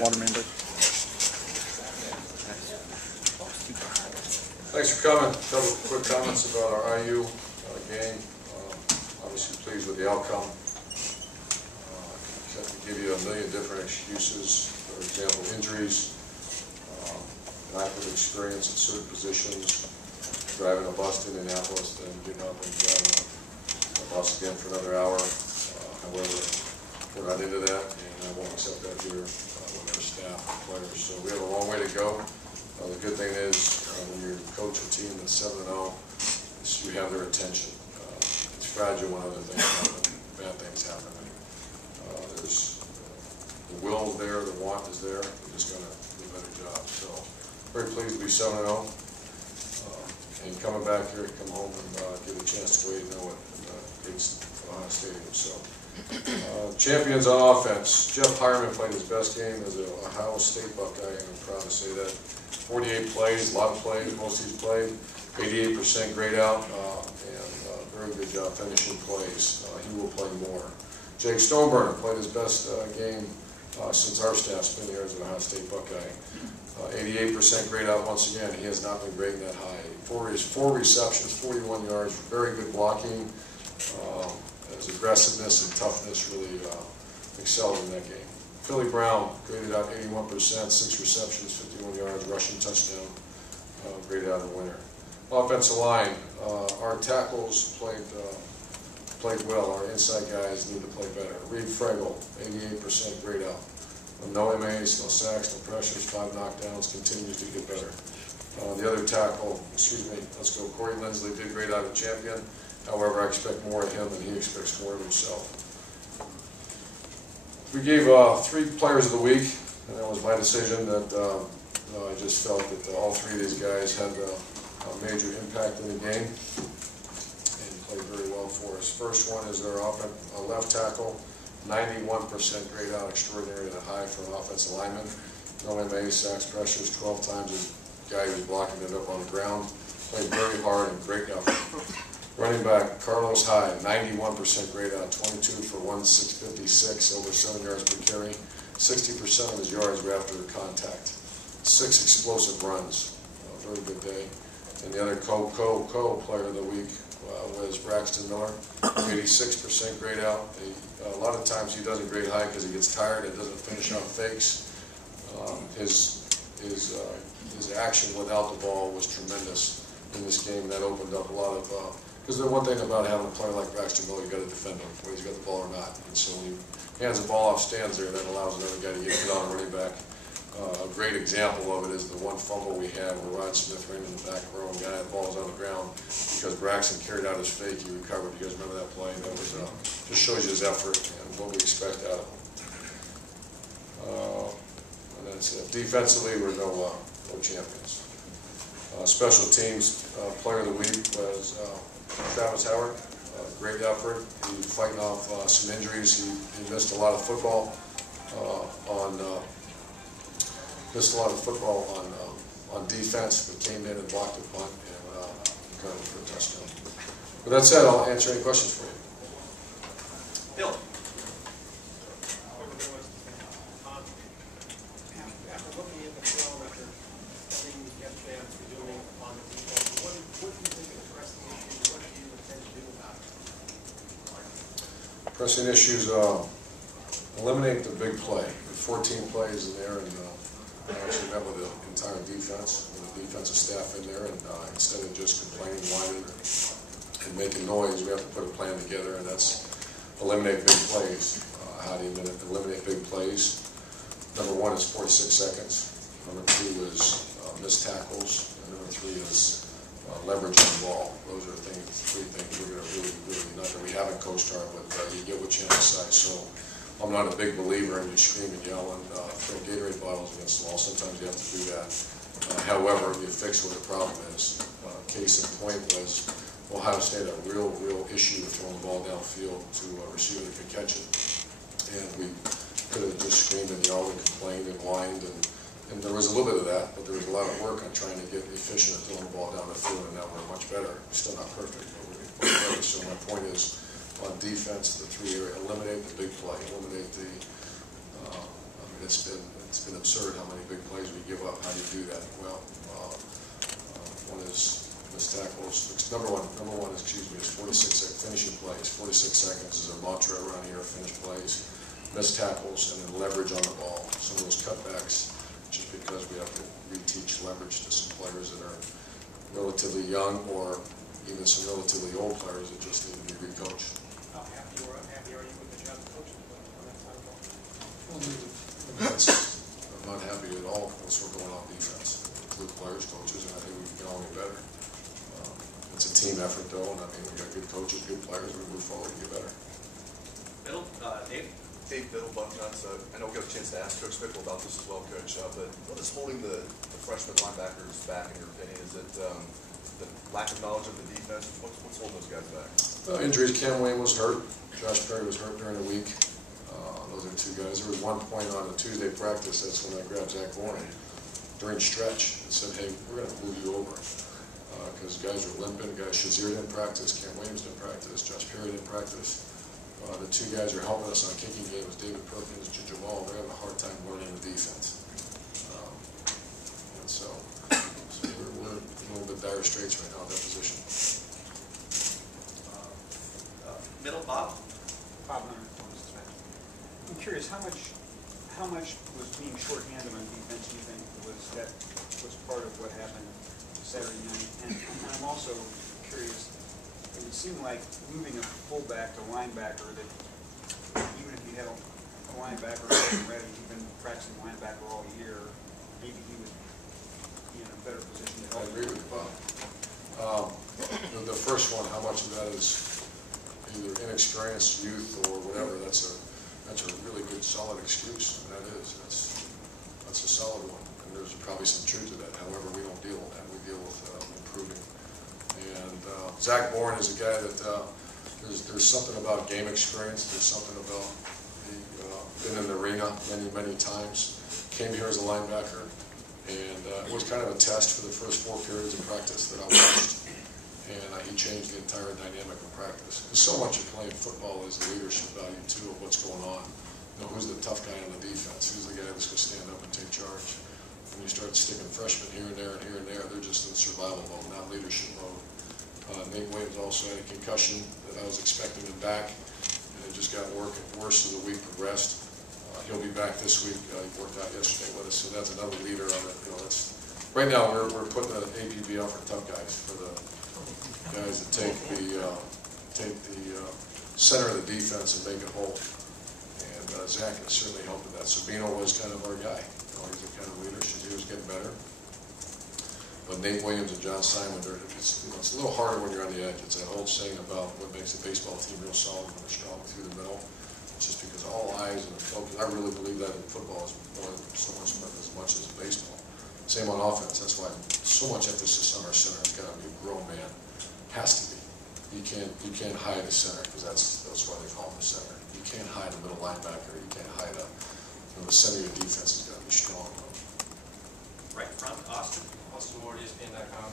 Waterman break. Thanks for coming. A couple of quick comments about our IU game. Obviously pleased with the outcome. I could give you a million different excuses. For example, injuries, lack of experience at certain positions, driving a bus to Indianapolis, then getting up and driving a bus again for another hour. However, we're not into that, and I won't accept that here with our staff and players. So we have a long way to go. The good thing is, when you coach a team that's 7-0, you have their attention. It's fragile when other things happen, bad things happen. There's the will is there, the want is there. We're just going to do a better job. So very pleased to be 7-0. And coming back here, come home and get a chance to go 8-0 against Ohio Stadium. So champions on offense. Jeff Hireman played his best game as an Ohio State Buckeye, and I'm proud to say that. 48 plays, a lot of plays, most he's played, 88% grade out, and very good job finishing plays. He will play more. Jake Stoneburner played his best game since our staff's been here as an Ohio State Buckeye. 88% grade out once again. He has not been grading that high. Four receptions, 41 yards, very good blocking. His aggressiveness and toughness really excelled in that game. Philly Brown graded out 81%, 6 receptions, 51 yards, rushing touchdown, graded out in the winner. Offensive line, our tackles played well. Our inside guys need to play better. Reed Fregel, 88% grade out. No MAs, no sacks, no pressures, 5 knockdowns, continues to get better. The other tackle, Corey Lindsley did grade out a champion. However, I expect more of him than he expects more of himself. We gave 3 players of the week, and that was my decision. That I just felt that all 3 of these guys had a major impact in the game and played very well for us. First one is our left tackle, 91% grade out, extraordinary and high for an offensive lineman. No MA, sacks, pressures, 12 times as guy who was blocking it up on the ground. Played very hard and great effort. Running back, Carlos Hyde, 91% grade out, 22 for 156, over 7 yards per carry. 60% of his yards were after contact. 6 explosive runs. Very good day. And the other player of the week was Braxton Miller, 86% grade out. A lot of times he doesn't grade high because he gets tired and doesn't finish on fakes. His action without the ball was tremendous in this game. That opened up a lot of because the one thing about having a player like Braxton Miller, you got to defend him, whether he's got the ball or not. And so when he hands the ball off, stands there, that allows another guy to get hit on a running back. A great example of it is the one fumble we had where Rod Smith ran in the back row and guy had balls on the ground because Braxton carried out his fake. He recovered. You guys remember that play? That was just shows you his effort and what we expect out of him. And that's it. Defensively, we're no champions. Special teams player of the week was Travis Howard. Great effort. He was fighting off some injuries. He missed a lot of football on defense, but came in and blocked a punt and got it for a touchdown. With that said, I'll answer any questions for you. Bill. After looking at the film, after seeing the Jeff Vance doing on the defense, what do you think of the pressing issues? What do you intend to do about it? Pressing issues, eliminate the big play. 14 plays in there, and I actually met with the entire defense, with the defensive staff in there, and instead of just complaining, whining, and making noise, we have to put a plan together, and that's eliminate big plays. How do you eliminate big plays? Number 1 is 46 seconds. Number 2 is missed tackles, and number 3 is leverage on the ball. Those are 3 things we're going to really, not that we haven't coached hard, but you get what you emphasize. So I'm not a big believer in you scream and yell and throw Gatorade bottles against the wall. Sometimes you have to do that. However, you fix what the problem is. Case in point was Ohio State had a real issue with throwing the ball downfield to a receiver that could catch it. And we could have just screamed and yelled and complained and whined, and there was a little bit of that, but there was a lot of work on trying to get efficient at throwing the ball down the field, and now we're much better. We're still not perfect, but we're much better. So my point is, on defense, the 3 area, eliminate the big play, eliminate the it's been absurd how many big plays we give up. How do you do that? Well, one is missed tackles. Number one is 46 finishing plays. 46 seconds is our mantra around here. Finish plays, missed tackles, and then leverage on the ball. Some of those cutbacks, just because we have to reteach leverage to some players that are relatively young or even some relatively old players that just need to be recoached. How happy are you with the job coaching on that side of the ball? I'm not happy at all once we're going on defense. Include players, coaches, and I think we can all get better. It's a team effort, though, and I mean, we got good coaches, good players. We move forward and get better. Biddle, Dave? Dave Biddle, Bucknuts. I know we got a chance to ask Coach Bickle about this as well, Coach, but what is holding the freshman linebackers back, in your opinion? Is it the lack of knowledge of the defense? What's holding those guys back? Injuries. Cam Wayne was hurt. Josh Perry was hurt during the week. Those are two guys. There was one point on the Tuesday practice, that's when I grabbed Zach Bourne during stretch and said, hey, we're going to move you over. Because guys were limping. Guys, Shazier didn't practice, Cam Williams didn't practice, Josh Perry didn't practice. The two guys who are helping us on kicking game is David Perkins and Jamal. They're having a hard time learning the defense. And so we're in a little bit dire straits right now at that position. Middle, Bob? Bob Hunter. I'm curious, how much was being shorthanded on defense, do you think, was part of what happened Saturday night? And I'm also curious, it would seem like moving a fullback to linebacker, that even if you had a linebacker who wasn't ready, he'd been practicing linebacker all year, maybe he would be in a better position to help. I agree with you, Bob. The first one, how much of that is either inexperienced youth or whatever, that's a really good, solid excuse. And that's a solid one. And there's probably some truth to that. However, we don't deal with that. We deal with improving. And Zach Bourne is a guy that there's something about game experience. There's something about been in the arena many times. Came here as a linebacker, and it was kind of a test for the first 4 periods of practice that I watched. And he changed the entire dynamic of practice. Because so much of playing football is the leadership value, too, of what's going on. You know, who's the tough guy on the defense? Who's the guy that's going to stand up and take charge? When you start sticking freshmen here and there and here and there, they're just in survival mode, not leadership mode. Nate Williams also had a concussion that I was expecting him back, and it just got worse as the week progressed. He'll be back this week. He worked out yesterday with us, so that's another leader on it. You know, right now we're putting the APB out for tough guys, for the guys that take the center of the defense and make it whole. And Zach is certainly helping that. Sabino was kind of our guy. You know, he's a kind of leader. He was getting better. But Nate Williams and John Simon, it's a little harder when you're on the edge. It's that old saying about what makes a baseball team real solid when they're strong through the middle. It's just because all eyes and the focus. I really believe that in football is more so much as much as baseball. Same on offense. That's why so much emphasis on our center. It's got to be a grown man. Has to be. You can't hide the center, because that's why they call him the center. You can't hide a middle linebacker. You can't hide the center of your defense has got to be strong. Right front, Austin. Austin Ward, ESPN.com.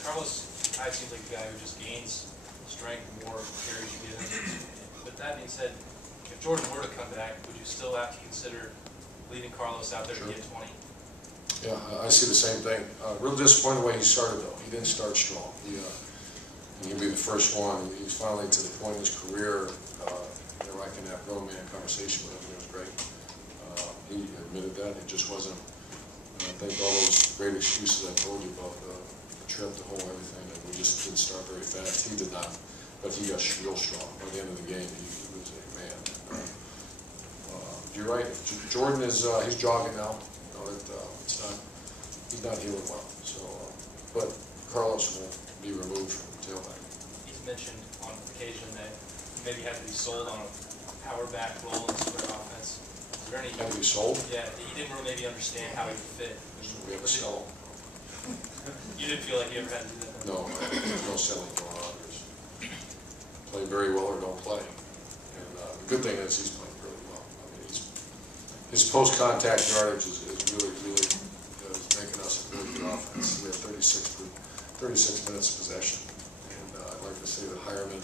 Carlos Hyde seems like a guy who just gains strength the more carries you give him. With that being said, if Jordan were to come back, would you still have to consider leaving Carlos out there to get 20? Yeah, I see the same thing. Real disappointed the way he started, though. He didn't start strong. He'll be the first one. He's finally to the point in his career where I can have grown man conversation with him. It was great. He admitted that. It just wasn't. I think all those great excuses I told you about the trip, the whole everything, that we just didn't start very fast. He did not, but he got real strong. By the end of the game, he was a man. You're right. Jordan is he's jogging now. You know, he's not healing well. So, but Carlos will be removed from tailback. He's mentioned on occasion that he maybe had to be sold on a power back role in square offense. Is there any? Had to be sold? Yeah, he didn't really maybe understand how he would fit. We have to sell. You didn't feel like you ever had to do that? No, there's no selling going on. There's play very well or don't play. And the good thing is he's playing really well. I mean, his post-contact yardage is really making us a really good offense. We have 36 minutes of possession. And I'd like to say that Hireman,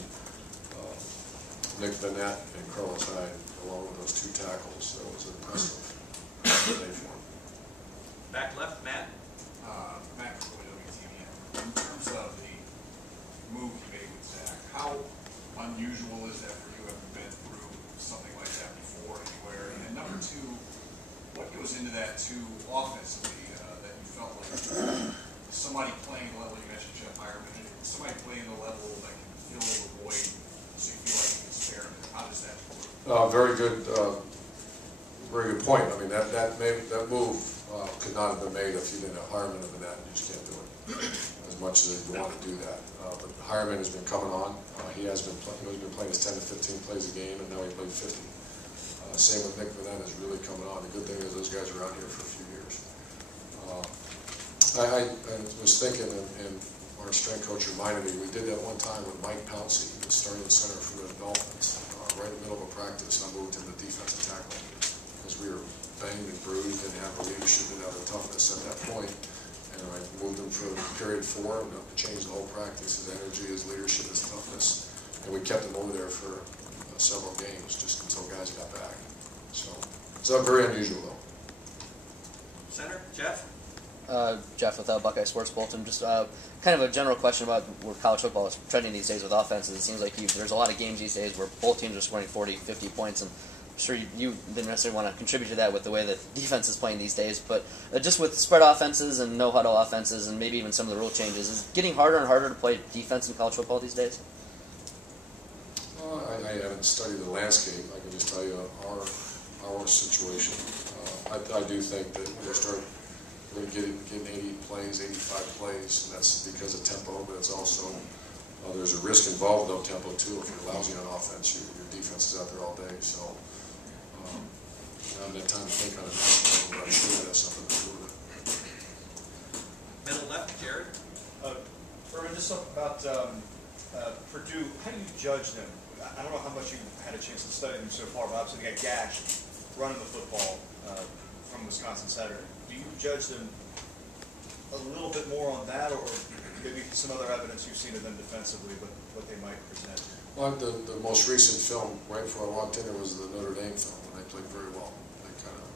Nick Vanette, and Carlos Hyde, along with those 2 tackles, that was impressive. Back left, Matt. Matt from WTVN. In terms of the move you made with Zach, how unusual is that for you? Have you been through something like that before anywhere? And then number two, what goes into that too offensively that you felt like somebody playing the level, you mentioned Jeff Hireman, somebody playing the level that can fill the void so you feel like you can spare them? How does that work? Very good point. I mean, that move could not have been made if you didn't have Hireman in the net. You just can't do it as much as you want to do that. But Hireman has been coming on. He has been playing his 10 to 15 plays a game, and now he played 50. Same with Nick Vanette is really coming on. The good thing is those guys are out here for a few years. I was thinking, and our strength coach reminded me, we did that one time with Mike Pouncey, the starting center for the Dolphins. Right in the middle of a practice, I moved him to defensive tackle because we were banged and bruised, didn't have the leadership, didn't have the toughness at that point. And I moved him for period 4 and changed the whole practice, his energy, his leadership, his toughness. And we kept him over there for several games just until guys got back. So it's not very unusual though. Center, Jeff. Jeff with Buckeye Sports Bulletin. Just kind of a general question about where college football is trending these days with offenses. It seems like there's a lot of games these days where both teams are scoring 40, 50 points, and I'm sure you didn't necessarily want to contribute to that with the way that defense is playing these days. But just with spread offenses and no-huddle offenses and maybe even some of the rule changes, is it getting harder and harder to play defense in college football these days? I haven't studied the landscape. I can just tell you our situation. I do think that we're starting getting 80 plays, 85 plays, and that's because of tempo, but it's also, there's a risk involved with tempo too. If you're lousy on offense, your defense is out there all day. So I haven't had time to think on it now, but I'm sure that has something to do with it. Middle left, Jared. Urban, just about Purdue, how do you judge them? I don't know how much you've had a chance to study them so far, but obviously they got gashed running the football from Wisconsin Saturday. Do you judge them a little bit more on that, or maybe some other evidence you've seen of them defensively, but what they might present? Well, the most recent film, right before I walked in, there was the Notre Dame film, and they played very well. They kind of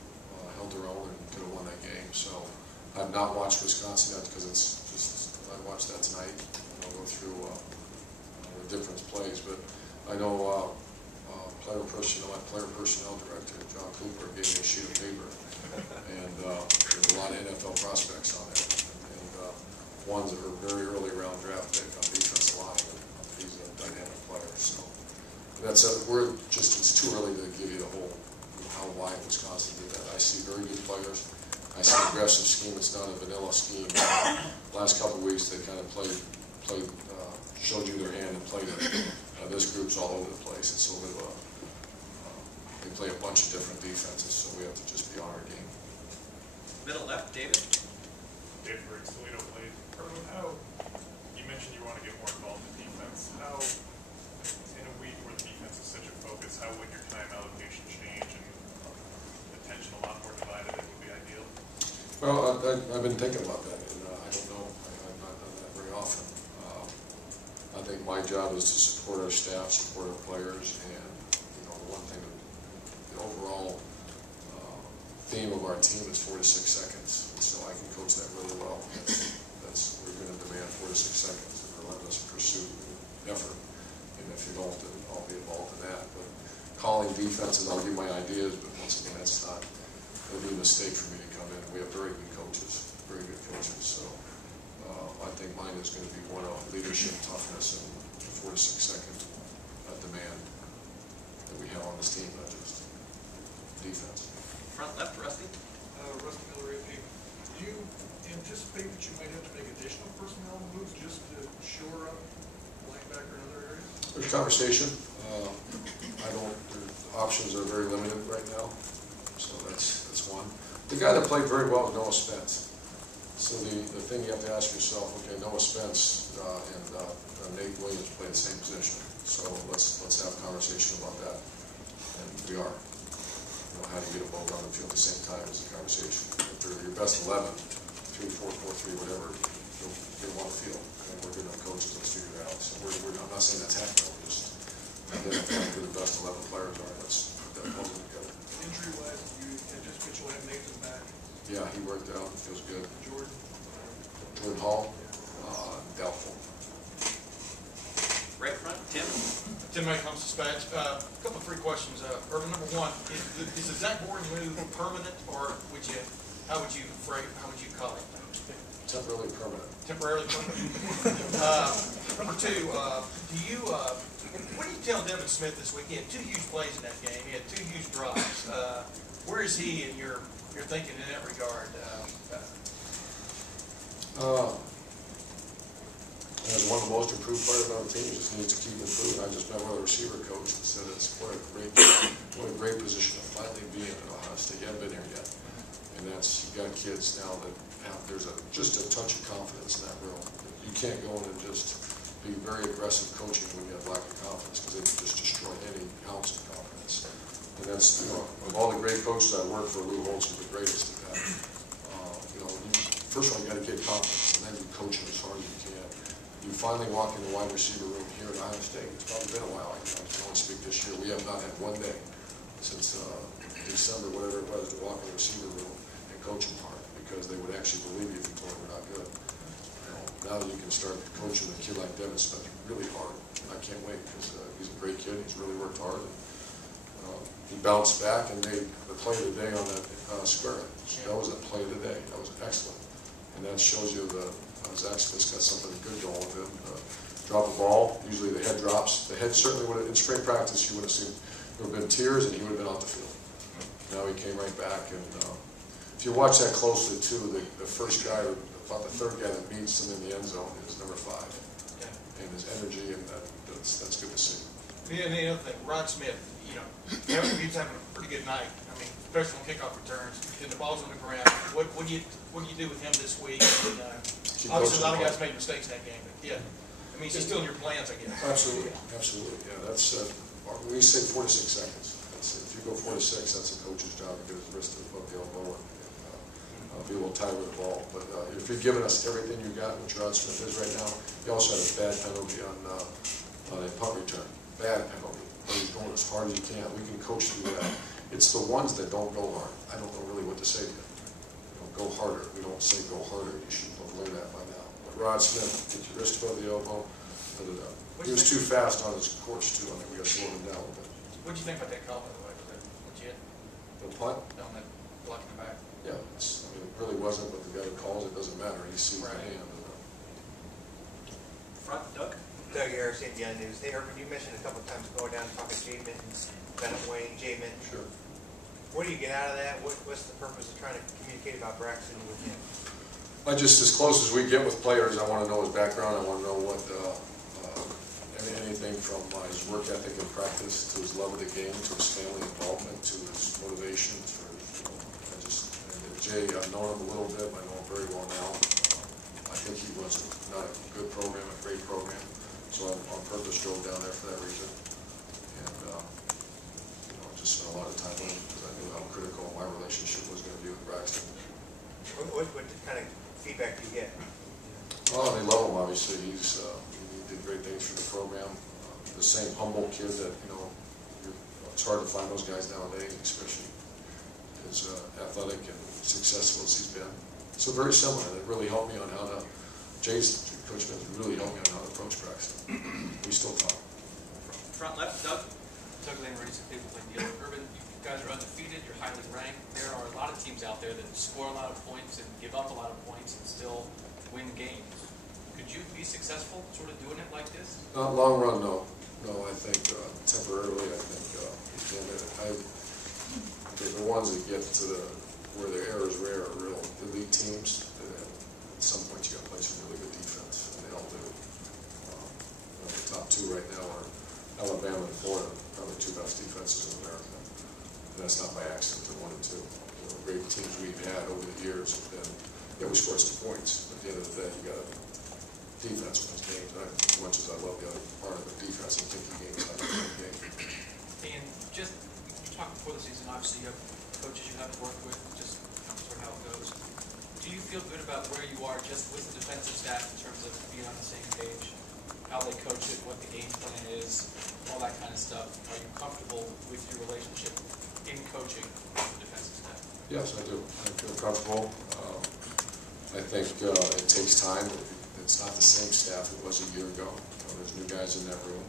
held their own and could have won that game. So I've not watched Wisconsin yet because it's just, I watched that tonight, and I'll go through the different plays. But I know my player personnel director, John Cooper, gave me a sheet of paper, and there's a lot of NFL prospects on it, and ones that are very early round draft pick on defensive line. He's a dynamic player, so that's it's too early to give you the whole how wide Wisconsin did that. I see very good players. I see aggressive scheme. It's not a vanilla scheme. Last couple of weeks they kind of played, showed you their hand and played it. This group's all over the place. It's a little they play a bunch of different defenses, so we have to just be on our game. Middle left, David. David Briggs, Toledo played. Urban, how, you mentioned you want to get more involved in defense. How, in a week where the defense is such a focus, how would your time allocation change and attention a lot more divided? It would be ideal. Well, I've been thinking about that, and I don't know. I've not done that very often. I think my job is to support our staff, support our players, and the one thing, the overall theme of our team is 4 to 6 seconds, and so I can coach that really well. We're going to demand 4 to 6 seconds of relentless pursuit and effort, and if you don't, then I'll be involved in that. But calling defenses, I'll give my ideas, but once again, it would be a mistake for me to come in. We have very good coaches, so I think mine is going to be one of leadership, toughness, and 4 to 6 second demand that we have on this team, not just defense. Front left, Rusty. Rusty Miller, AP. Do you anticipate that you might have to make additional personnel moves just to shore up linebacker in other areas? There's conversation. The options are very limited right now, so that's one. The guy that played very well was Noah Spence. So the thing you have to ask yourself, okay, Noah Spence and Nate Williams play the same position, so let's have a conversation about that, and we are. How do you get them both on the field at the same time is the conversation. If they're your best 11, 3, 4, 4, 3, whatever, you'll get them on the field. And we're good enough coaches, let's figure it out. So I'm not saying that's happening, we're just identifying who the best 11 players are, and let's put that puzzle together. Injury-wise, you anticipate you'll have Nathan back? Yeah, he worked out, feels good. Jordan? Jordan Hall, doubtful. Right front, Tim? Tim May, Comes Dispatch. A couple of 3 questions. Urban, number 1, is the Zach Gordon move permanent, or how would you call it? Temporarily permanent. Temporarily permanent. Number 2, what do you tell Devin Smith this week? He had 2 huge plays in that game. He had 2 huge drives. Where is he in your thinking in that regard? As one of the most improved players on the team, he just needs to keep improving. I just met with a receiver coach and said it's what a great position to finally be in at Ohio State. You haven't been here yet, and that's, you got kids now that there's just a touch of confidence in that room. You can't go in and just be very aggressive coaching when you have lack of confidence, because they can just destroy any ounce of confidence. And that's, of all the great coaches I worked for, Lou Holtz was the greatest at that. First of all, you got to get confidence, and then you coach them as hard as you can. You finally walk in the wide receiver room here at Ohio State. It's probably been a while. I can only speak this year. We have not had one day since December, whatever it was, to walk in the receiver room and coach them hard, because they would actually believe you if you told them we're not good. Now that you can start coaching a kid like Devin Smith really hard, I can't wait, because he's a great kid. He's really worked hard. And, he bounced back and made the play of the day on that square. That was a play of the day. That was excellent. And that shows you Zach Smith's got something good going with him. Drop a ball, usually the head drops. The head certainly would have, in spring practice, you would have seen, there would have been tears and he would have been off the field. Now he came right back, and if you watch that closely too, the first guy, about the third guy that meets him in the end zone is number 5. Yeah. And his energy, and that's good to see. And the other thing, Rod Smith, he's having a pretty good night. I mean, especially on kickoff returns, and the ball's on the ground. What do you do with him this week? And, obviously, a lot of guys made mistakes in that game, but yeah, I mean, he's still in your plans, I guess. Absolutely, absolutely. Yeah, that's when you say 4 to 6 seconds. If you go 4 to 6, that's a coach's job to get his wrist above the elbow and be a little tighter with the ball. But if you're giving us everything you got, which Rod Smith is right now, he also had a bad penalty on a punt return. Bad penalty. But he's going as hard as you can. We can coach through that. It's the ones that don't go hard. I don't know really what to say to them. Go harder. We don't say go harder. You should have learned that by now. But Rod Smith, get your wrist above the elbow. He was too fast on his course too. I think we got to slow him down a little bit. What do you think about that call, by the way? Was that legit? The punt? On that blocking the back? Yeah. It really wasn't, but the guy who calls it doesn't matter. He sees the hand. Front, Doug? Doug Harris, Indiana News. Hey, Urban, you mentioned a couple of times going down and talking to Jay Mittens, Bennett Wayne, Jay Minton. Sure. What do you get out of that? What's the purpose of trying to communicate about Braxton with him? I just, as close as we get with players, I want to know his background. I want to know what anything from his work ethic and practice to his love of the game, to his family involvement, to his motivations. Jay, I've known him a little bit. I know him very well now. I think he was not a good program, a great program. So I on purpose drove down there for that reason. And just spent a lot of time with him because I knew how critical my relationship was going to be with Braxton. What kind of feedback do you get? Well, they love him, obviously. He did great things for the program. The same humble kid that, it's hard to find those guys nowadays, especially as athletic and successful as he's been. So very similar. It really helped me on how to, Jay's coach really helped me on how to approach Braxton. We still talk. Front left, Doug? Doug Lane, Reese, Cleveland, Urban, you guys are undefeated, you're highly ranked. There are a lot of teams out there that score a lot of points and give up a lot of points and still win games. Could you be successful sort of doing it like this? Not long run, no. No, I think temporarily, I think the ones that get to where their errors rare are real elite teams. At some point you got to play some really good defense, and they all do. The top 2 right now are Alabama and Florida, probably 2 best defenses in America. And that's not by accident, they're 1 and 2. The great teams we've had over the years have been, we scored some points. At the end of the day, you got to defense wins games. As much as I love the other part of the defense, I think the game is not a good game. And just, you talked before the season, obviously you have coaches you haven't worked with, just sort of how it goes. Do you feel good about where you are just with the defensive staff in terms of being on the same page, how they coach it, what the game plan is, all that kind of stuff? Are you comfortable with your relationship in coaching with the defensive staff? Yes, I do. I feel comfortable. I think it takes time. It's not the same staff it was a year ago. There's new guys in that room.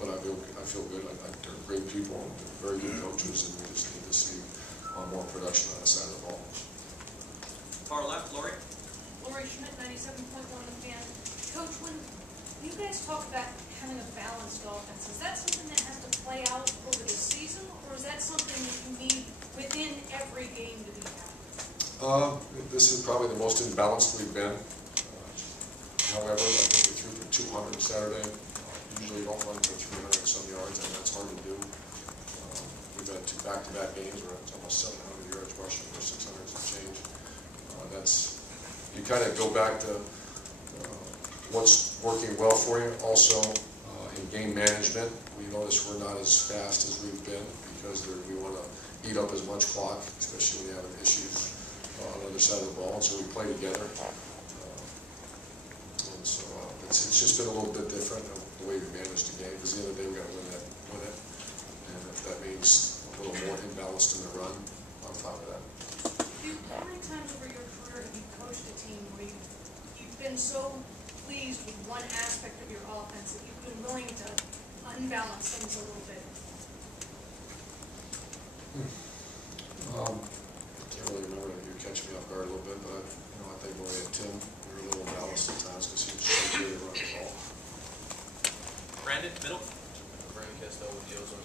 But I feel good. They're great people, they're very good coaches, and we just need to see more production on the side of the ball. Far left, Lori. Lori Schmidt, 97.1 The Fan. Coach, when you guys talk about having a balanced offense, is that something that has to play out over the season, or is that something that you need within every game to be balanced? This is probably the most imbalanced we've been. However, I think we threw for 200 Saturday. Usually don't run for 300 and some yards, and that's hard to do. We've had two back-to-back games where it's almost 700 yards rushing for 600 and change. You kind of go back to what's working well for you. Also, in game management, we notice we're not as fast as we've been because we want to eat up as much clock, especially when you have issues on the other side of the ball. And so we play together. And so it's just been a little bit different the way we manage the game, because at the end of the day, we got to win it. And if that means a little more imbalanced in the run, I'm fine with that. How many times over your career have you coached a team where you've been so pleased with one aspect of your offense that you've been willing to unbalance things a little bit? I can't really remember. You catch me off guard a little bit, but I think when we had Tim, we were a little imbalanced sometimes because he was so good at running the ball. Brandon, middle. Brandon Castell with the Ozone.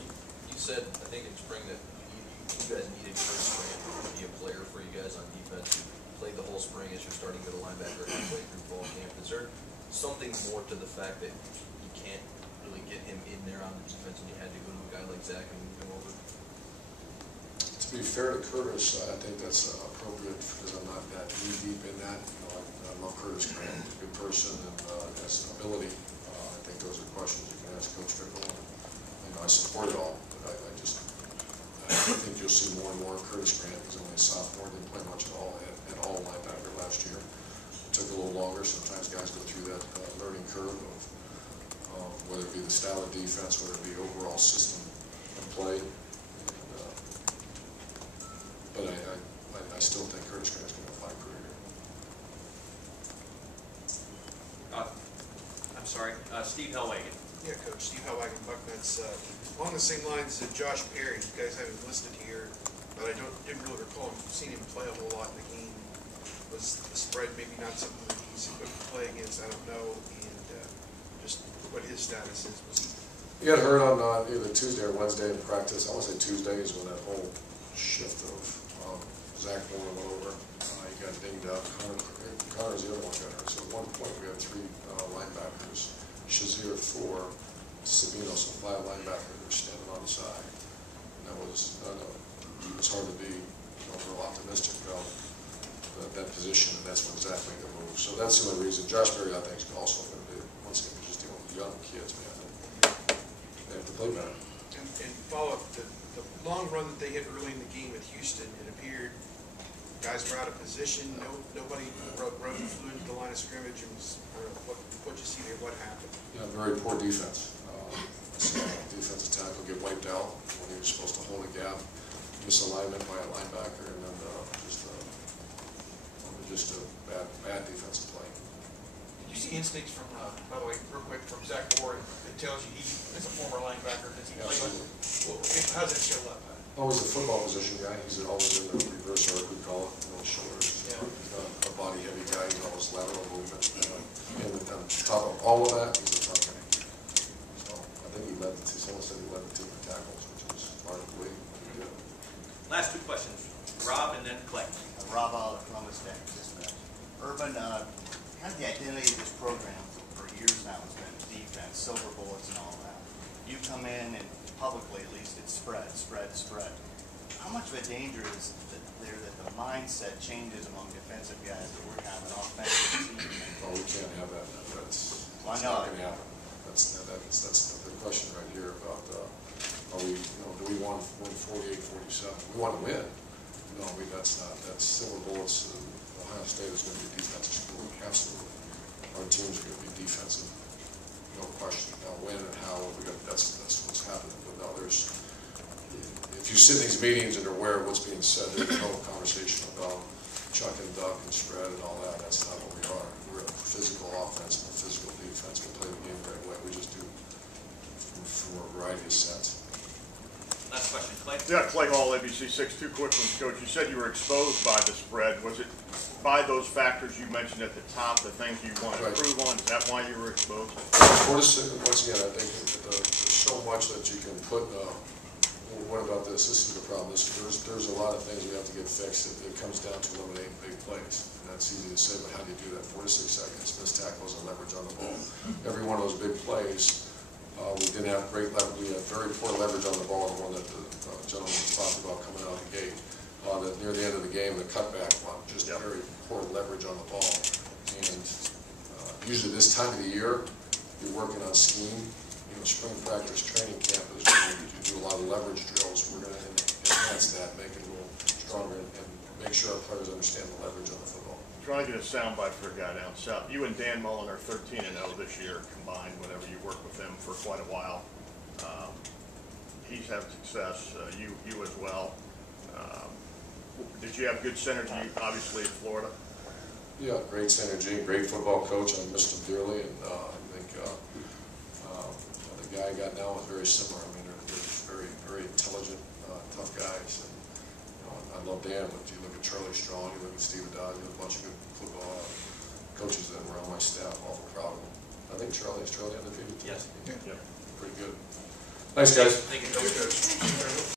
You said, I think in spring, that you guys needed Curtis Grant to be a player for you guys on defense. You played the whole spring as your starting middle linebacker and played through fall camp. Is there something more to the fact that you can't really get him in there on the defense and you had to go to a guy like Zach and move him over? To be fair to Curtis, I think that's appropriate because I'm not that knee-deep in that. I love Curtis Grant. He's a good person and has ability. I think those are questions you can ask Coach Fickle. I support it all, but I think you'll see more and more of Curtis Grant. He's only a sophomore, didn't play much at all linebacker last year. It took a little longer. Sometimes guys go through that learning curve of whether it be the style of defense, whether it be overall system of play. But I still think Curtis Grant's going to find career. I'm sorry, Steve Hellwagen. Yeah, Coach, Steve Hellwagen, Bucknuts. Along the same lines as Josh Perry, you guys have him listed here, but I didn't really recall seeing him play a whole lot in the game. Was the spread maybe not something that he's equipped to play against? I don't know, and just what his status is. He got hurt on either Tuesday or Wednesday in practice. I want to say Tuesday is when that whole shift of Zach Warren went over. He got dinged up. Connor's the other one got hurt. So at one point we had three linebackers. Shazier 4, Sabino, some 5 linebackers were standing on the side. And that was, it's hard to be real optimistic about that position, and that's when Zach made the move. So that's the only reason. Josh Perry, I think, is also going to be, once again, just dealing with young kids, man. They have to play better. And follow up, the long run that they hit early in the game with Houston, it appeared guys were out of position, nobody run flew into the line of scrimmage, and what you see there, what happened? Yeah, very poor defense. Defensive tackle get wiped out when he was supposed to hold a gap, misalignment by a linebacker, and then just a bad defensive play. Did you see instincts from, by the way, real quick, from Zach Warren that tells you he is a former linebacker? Does he play with? How does that show up? Oh, he's a football position guy. He's always in the reverse arc, we call it, shoulders. Yeah. A body heavy guy. He's always lateral movement. And on top of all of that, he's a tough guy. So I think someone said he led the team in tackles, which is hard to believe. Last two questions, Rob and then Clay. Rob Oliver, Columbus Day, Dispatch. Urban, kind of the identity of this program for years now has been defense, silver bullets and all that. You come in and publicly, at least, it's spread. How much of a danger is there that the mindset changes among defensive guys that we're going to have an offensive team? Oh, we can't have that. That's not going to happen. That's the question right here about are we, do we want to win 48-47? We want to win. No, that's not. That's silver bullets. Ohio State is going to be a defensive school. Absolutely. Our teams are going to be defensive. No question. Now when and how, that's what's happening. But now if you sit in these meetings and are aware of what's being said, there's no conversation about chuck and duck and spread and all that. That's not what we are. We're a physical offense and a physical defense. We play the game the right way. We just do from a variety of sets. Last question, Clay? Yeah, Clay Hall, ABC 6. Two quick ones, Coach. You said you were exposed by the spread. Was it by those factors you mentioned at the top, the things you want to improve on? Is that why you were exposed? Once again, I think there's so much that you can put. What about this? This is the problem. There's a lot of things we have to get fixed. It comes down to eliminating big plays. And that's easy to say, but how do you do that? 4 to 6 seconds, missed tackles, and leverage on the ball. Every one of those big plays, we didn't have great leverage. We had very poor leverage on the ball. The one that the gentleman was talking about coming out of the gate. That near the end of the game, the cutback one, just very poor leverage on the ball. And usually this time of the year, you're working on scheme. You know, spring practice training camp is when you do a lot of leverage drills. We're going to enhance that, make it a little stronger, and make sure our players understand the leverage on the football. Trying to get a soundbite for a guy down south. You and Dan Mullen are 13-0 this year combined. Whenever you worked with him for quite a while, he's had success. You as well. Did you have good synergy, obviously, at Florida? Yeah, great synergy, great football coach. I missed him dearly, and I think the guy I got now is very similar. I mean, they're very, very intelligent, tough guys. And, you know, I love Dan, but you look at Charlie Strong, you look at Steve Dodge, you have a bunch of good football coaches that were on my staff. Awful proud of them. I think Charlie undefeated? Yes. Yeah. Pretty good. Thanks, guys. Thank you, Coach.